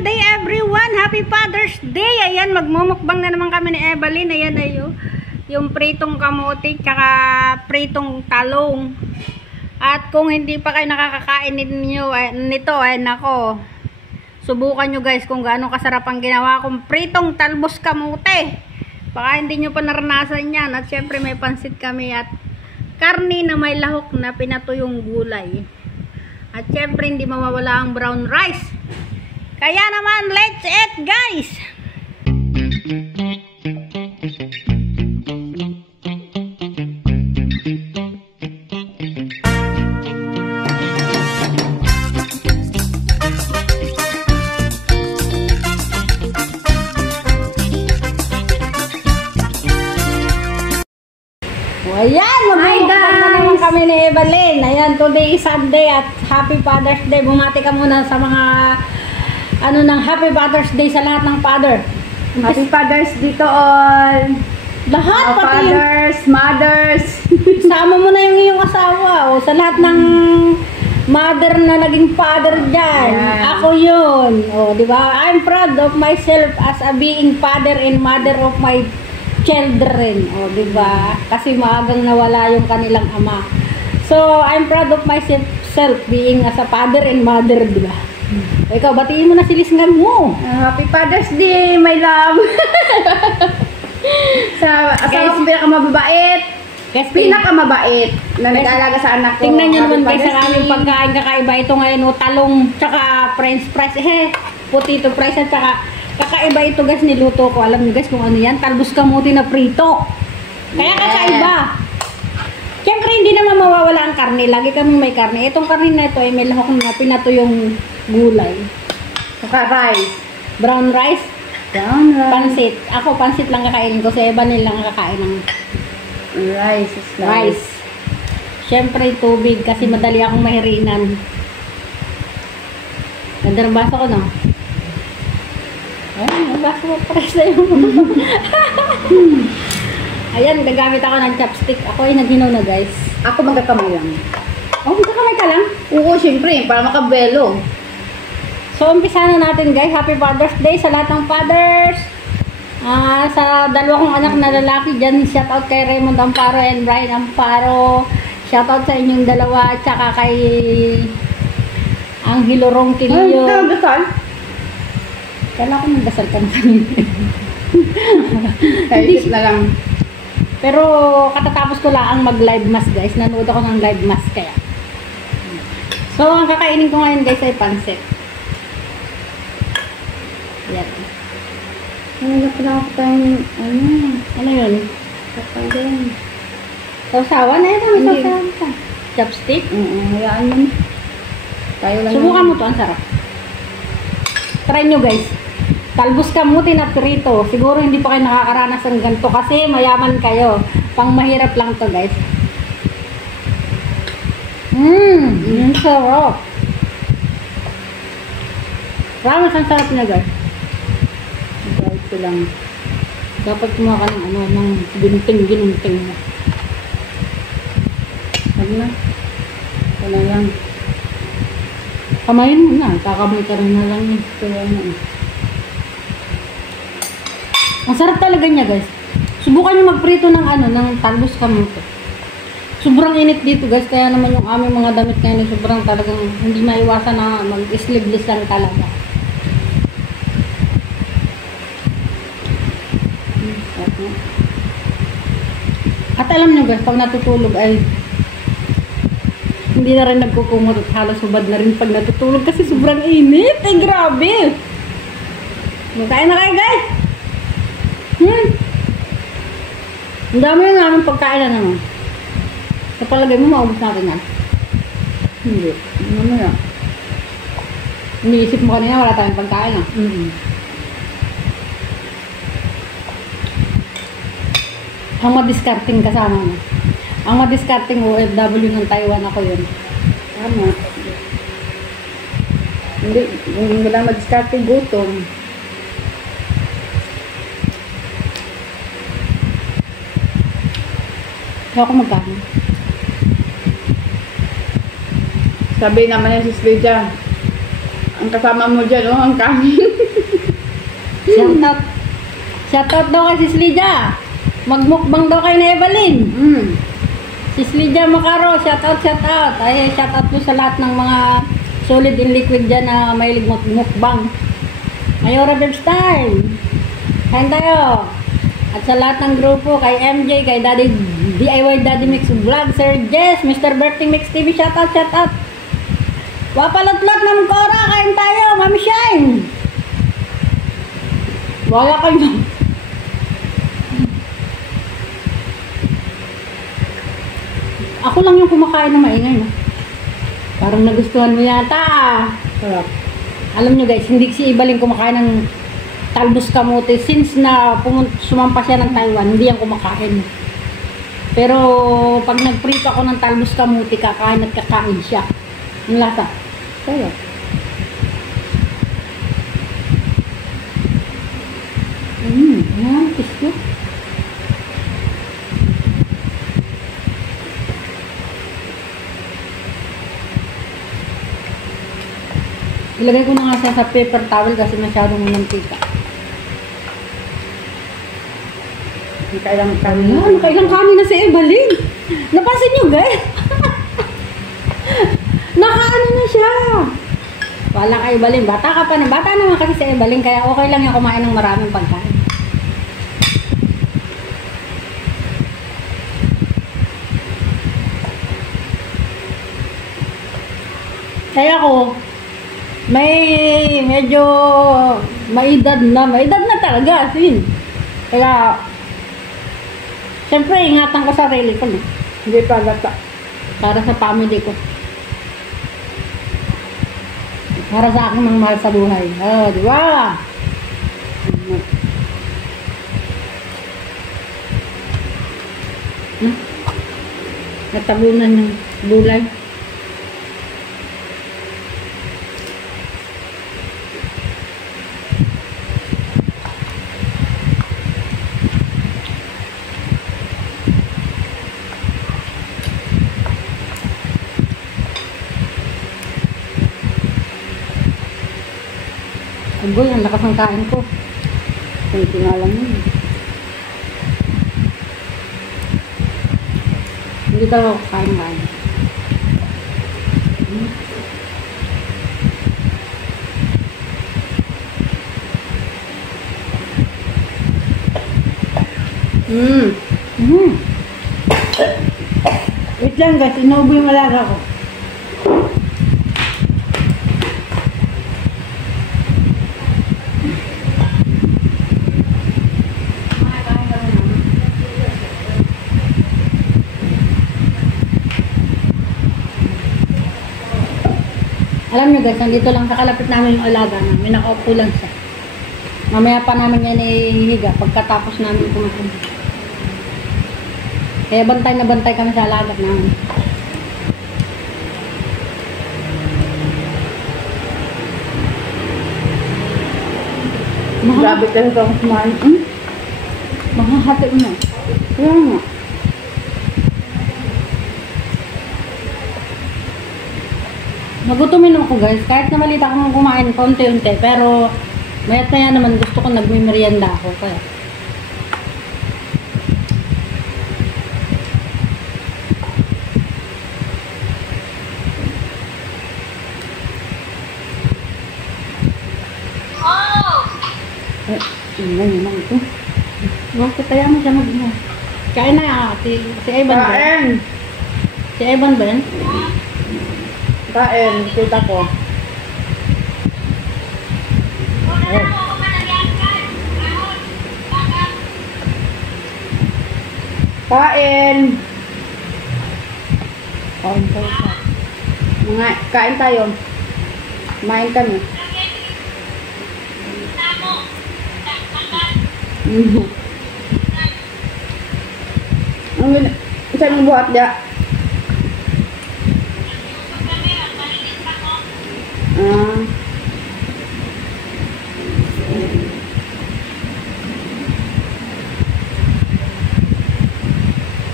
Sunday everyone! Happy Father's Day! Ayan, magmumukbang na naman kami ni Evelyn. Ayan ay yung pritong kamote tsaka pritong talong. At kung hindi pa kayo nakakakain nito, ay nako. Subukan nyo guys kung gaano kasarap ang ginawa kong pritong talbos kamote. Baka hindi nyo pa naranasan yan. At syempre may pansit kami at karni na may lahok na pinatuyong gulay. At syempre hindi mawawala ang brown rice. Kaya naman, let's eat guys! Ayan, mag-iitan na naman kami ni Evelyn. Ayan, today is Sunday at Happy Father's Day. Bumati ka muna sa mga ng Happy Father's Day sa lahat ng father. Happy Father's Day to all. Lahat, pati fathers, mothers. Sama mo na yung iyong asawa. O, sa lahat ng mother na naging father dyan. Yeah. Ako yun. O, di ba? I'm proud of myself as a being father and mother of my children, o diba? Kasi maagang nawala yung kanilang ama. So, I'm proud of myself being as a father and mother, diba? Ikaw, batiin mo na si Lisngan mo. Happy Father's Day, my love. Sa asawa kong pinakamababait. Guys, pinakamabait na nag-aalaga sa anak ko. Tingnan nyo naman guys sa aming pagkain kakaiba. Ito ngayon, o, talong, tsaka french fries, potato fries, at tsaka kakaiba ito guys, niluto ko. Alam niyo guys kung ano yan? Talbos kamote na prito. Kaya kakaiba. Siyempre hindi naman mawawala ang karne. Lagi kami may karne. Itong karne na ito ay may lahok na pinato yung gulay. Saka rice. Brown rice. Brown rice. Pansit. Ako pansit lang kakainin ko. Si Evan lang kakain ng rice. Rice. Siyempre tubig kasi madali akong mahirinan. Ganda ng baso ko, no? Ayan, baso mo press na yung Ayan, gagamit ako ng chopstick. Ako ay naghinaw na guys. Ako magkakamay lang. Oh, magkakamay ka lang? Oo, syempre, para makabelo. So, umpisa na natin guys. Happy Father's Day sa lahat ng fathers. Sa dalawa kong anak na lalaki dyan, shoutout kay Raymond Amparo and Brian Amparo. Shoutout sa inyong dalawa. Tsaka kay Angelo Ronquillo. Ay, dasal. Kala ko nagdasal ka na kanina. Kahit na lang. Pero katatapos ko lang mag-live mass guys. Nanood ako ng live mass kaya. So, ang kakainin ko ngayon guys ay pansit. Yan. Nagkakala ko tayo ng ano yun? Kapagin. Sausawa na yun. May sausawan ka. Chopstick? Hayaan yun. Tayo lang. Subukan mo to. Ang sarap. Try nyo guys. Talbos kamote na prito. Siguro hindi pa kayo nakakaranas ng ganito kasi mayaman kayo. Pang mahirap lang to guys. Sarap. Promise ang sarap niya guys. Ito lang. Dapat kumaha ka ng ginunting mo. Huwag na. Ito na lang. Kamayin mo na. Kakamay ka rin na lang yun. Ito lang. Ang sarap talaga niya guys. Subukan nyo magprito ng ng talbos kamote. Sobrang init dito guys. Kaya naman yung aming mga damit ngayon sobrang talagang hindi maiwasan na mag-sleeveless lang talaga. At alam nyo guys, pag natutulog ay hindi na rin nagkukumot at halos hubad na rin pag natutulog kasi sobrang init. Ay grabe. Magkain na kayo guys. Ang dami yung namin pagkain na naman. Sa palagay mo, maubos natin yan. Hindi. Mamaya. Iniisip mo kanina, wala tayong pagkain ah. Ang madiscarding kasama mo. Ang madiscarding OFW ng Taiwan ako yun. Tama. Hindi. Kung wala madiscarding gutom. Kaya ako magkano. Sabi naman niya si Svedja, Ang kasama mo dyan, oh, ang kanin. Shoutout. Shoutout daw kay Sis Lydia. Magmukbang daw kayo na Evelyn. Sis Lydia Macaro, shoutout. Ay, shoutout po sa lahat ng mga solid in liquid dyan na mahilig mukbang. Mayora Bebstyle. Kain tayo. At sa lahat ng grupo, kay MJ, kay Daddy DIY Daddy Mix Vlog, Sir Jess, Mr. Berting Mix TV, shoutout. Wapalot-lot ng Cora, kain tayo, Mami Shine. Wala kayo. Ako lang yung kumakain ng maingay, no? Parang nagustuhan mo yata. Sarap. Alam nyo guys, hindi si Ibaling kumakain ng talbos kamote. Since na sumampa siya ng Taiwan, hindi yan kumakain. Pero pag nagprito ako ng talbos kamote, kakain at kakain siya. Ang lasa. Sarap. Yan, kiss ko. Ilagay ko na nga siya sa paper towel kasi masyadong mantika. Kailang kanin. Ayan, kailang kanin na si Evelyn. Napansin nyo guys? Nakaano na siya. Wala ka Evelyn. Bata ka pa na. Bata naman kasi si Evelyn. Kaya okay lang yung kumain ng maraming pagkain. Kaya ako, medyo maedad na talaga. Sin. Kaya, siyempre, ingatan ko sa sarili ko. Hindi pa gata. Para sa family ko. Para sa aking mga mahal sa buhay. Oh, di ba? Natabunan ng gulay. Agoy, ang lakas ng kain ko. Kung tinalang yun. Hindi daw ako kain. Wait lang guys, inubo yung alaga ko. Alam nyo guys, nandito lang sa kalapit namin yung alaga namin. Nakaupo lang siya. Mamaya pa namin yan ihiga pagkatapos namin kumain. Kaya bantay na bantay kami sa alaga namin. Grabe ka na ito akong kumain. Mahahati mo na. Kaya nga. Nagutumin ako guys. Kahit na malita akong kumain konti-unti. Pero mayat maya naman gusto ko nagmimerienda ako. Kaya Tingnan naman ito. bakit kaya mo siya kain na si Evan ba? Kain! Si Evan ba yan? Kain, kita ko. Kain! Kain tayo. Mga, kain tayo. Kumain kami. Ang isang buhat dia.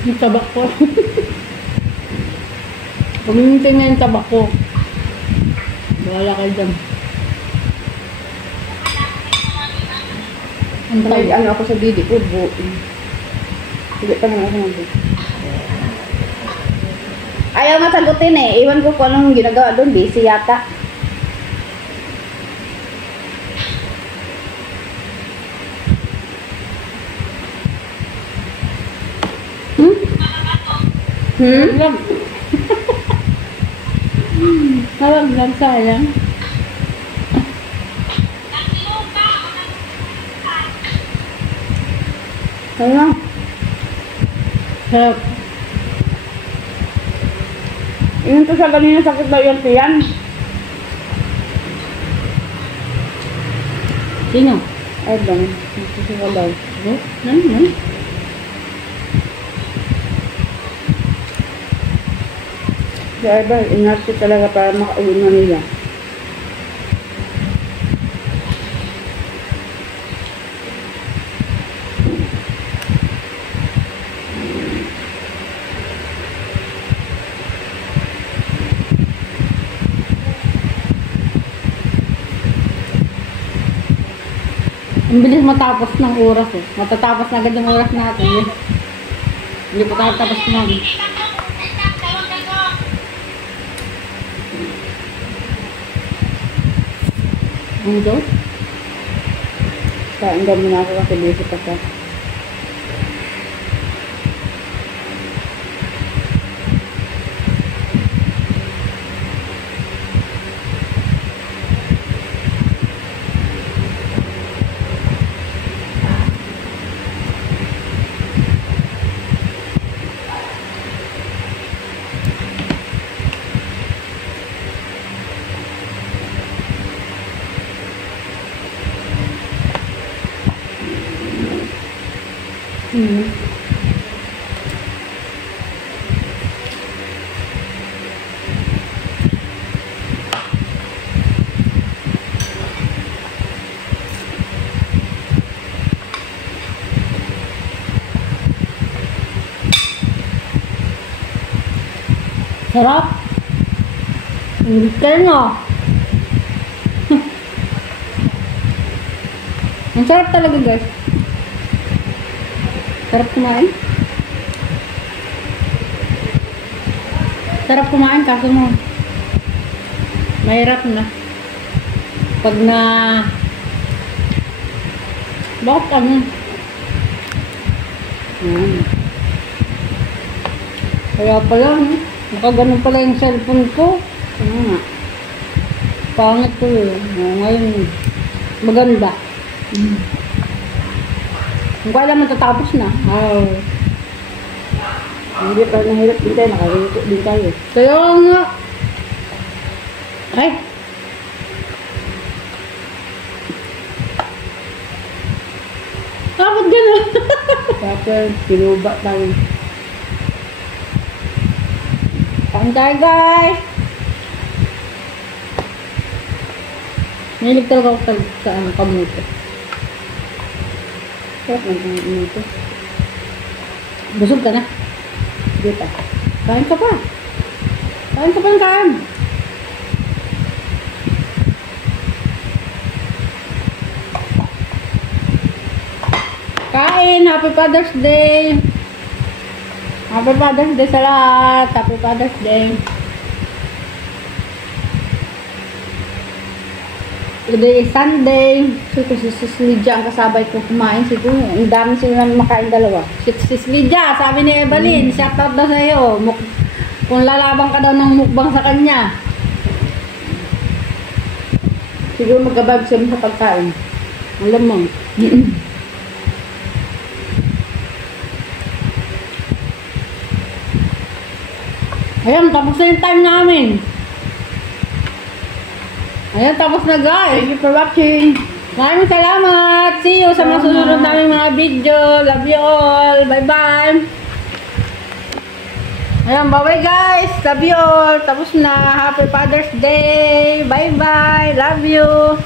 Yung tabak ko. Pagmintin na yung tabak ko. Wala kayo dyan. May ano ako sa Didi ko, hindi pa naman ako nag Ayaw masagutin eh. Iwan ko kung anong ginagawa doon. Busy yata. Lang. Tawag lang, sayang. Ano? Sarap. Yun to sa ganina sakit daw yung tiyan. Sino? Ay, bang. Nagsusuka daw. Ano? Si Iba, ingat siya talaga para makauwi na nila. Ang bilis matapos ng oras eh. Matatapos na agad yung oras natin eh. Hindi pa tayo tapos kumain. Ano daw? Kain daw muna ako kasi busy pa siya. Sarap. Hindi ka no. Ang sarap talaga guys. Sarap kumain. Sarap kumain kaso mo mahirap na. Pag na bakit ano? Kaya pala nakaganon pala yung cellphone ko. Ano nga? Pangit to eh. Ngayon maganda. Kung kailan matatapos na. Hindi pa nahirap din tayo. Nakalito din tayo. Kaya nga. Ay. Bakit gano'n? Tapos, pinuba tayo. Kain tayo guys. Mahilig talaga ako sa kamuto. Sarap ng ito. Busog ka na. Sige pa. Kain ka pa. Kain ka pa ng kain. Kain. Happy Father's Day. Happy Father's Day sa lahat. Happy Father's Day. Today is Sunday. So, kasi si Lydia ang kasabay ko kumain. Siguro, ang dami sila naman makain dalawa. Sis Lydia, sabi ni Evelyn, shout out daw sa'yo. Kung lalabang ka daw ng mukbang sa kanya. Siguro mag-abag siya sa pagkain. Alam mo. Ayan, tapos na yung time namin. Ayan, tapos na guys. Thank you for watching. Maraming salamat. See you sa mga susunod namin mga video. Love you all. Bye-bye. Ayan, bye-bye guys. Love you all. Tapos na. Happy Father's Day. Bye-bye. Love you.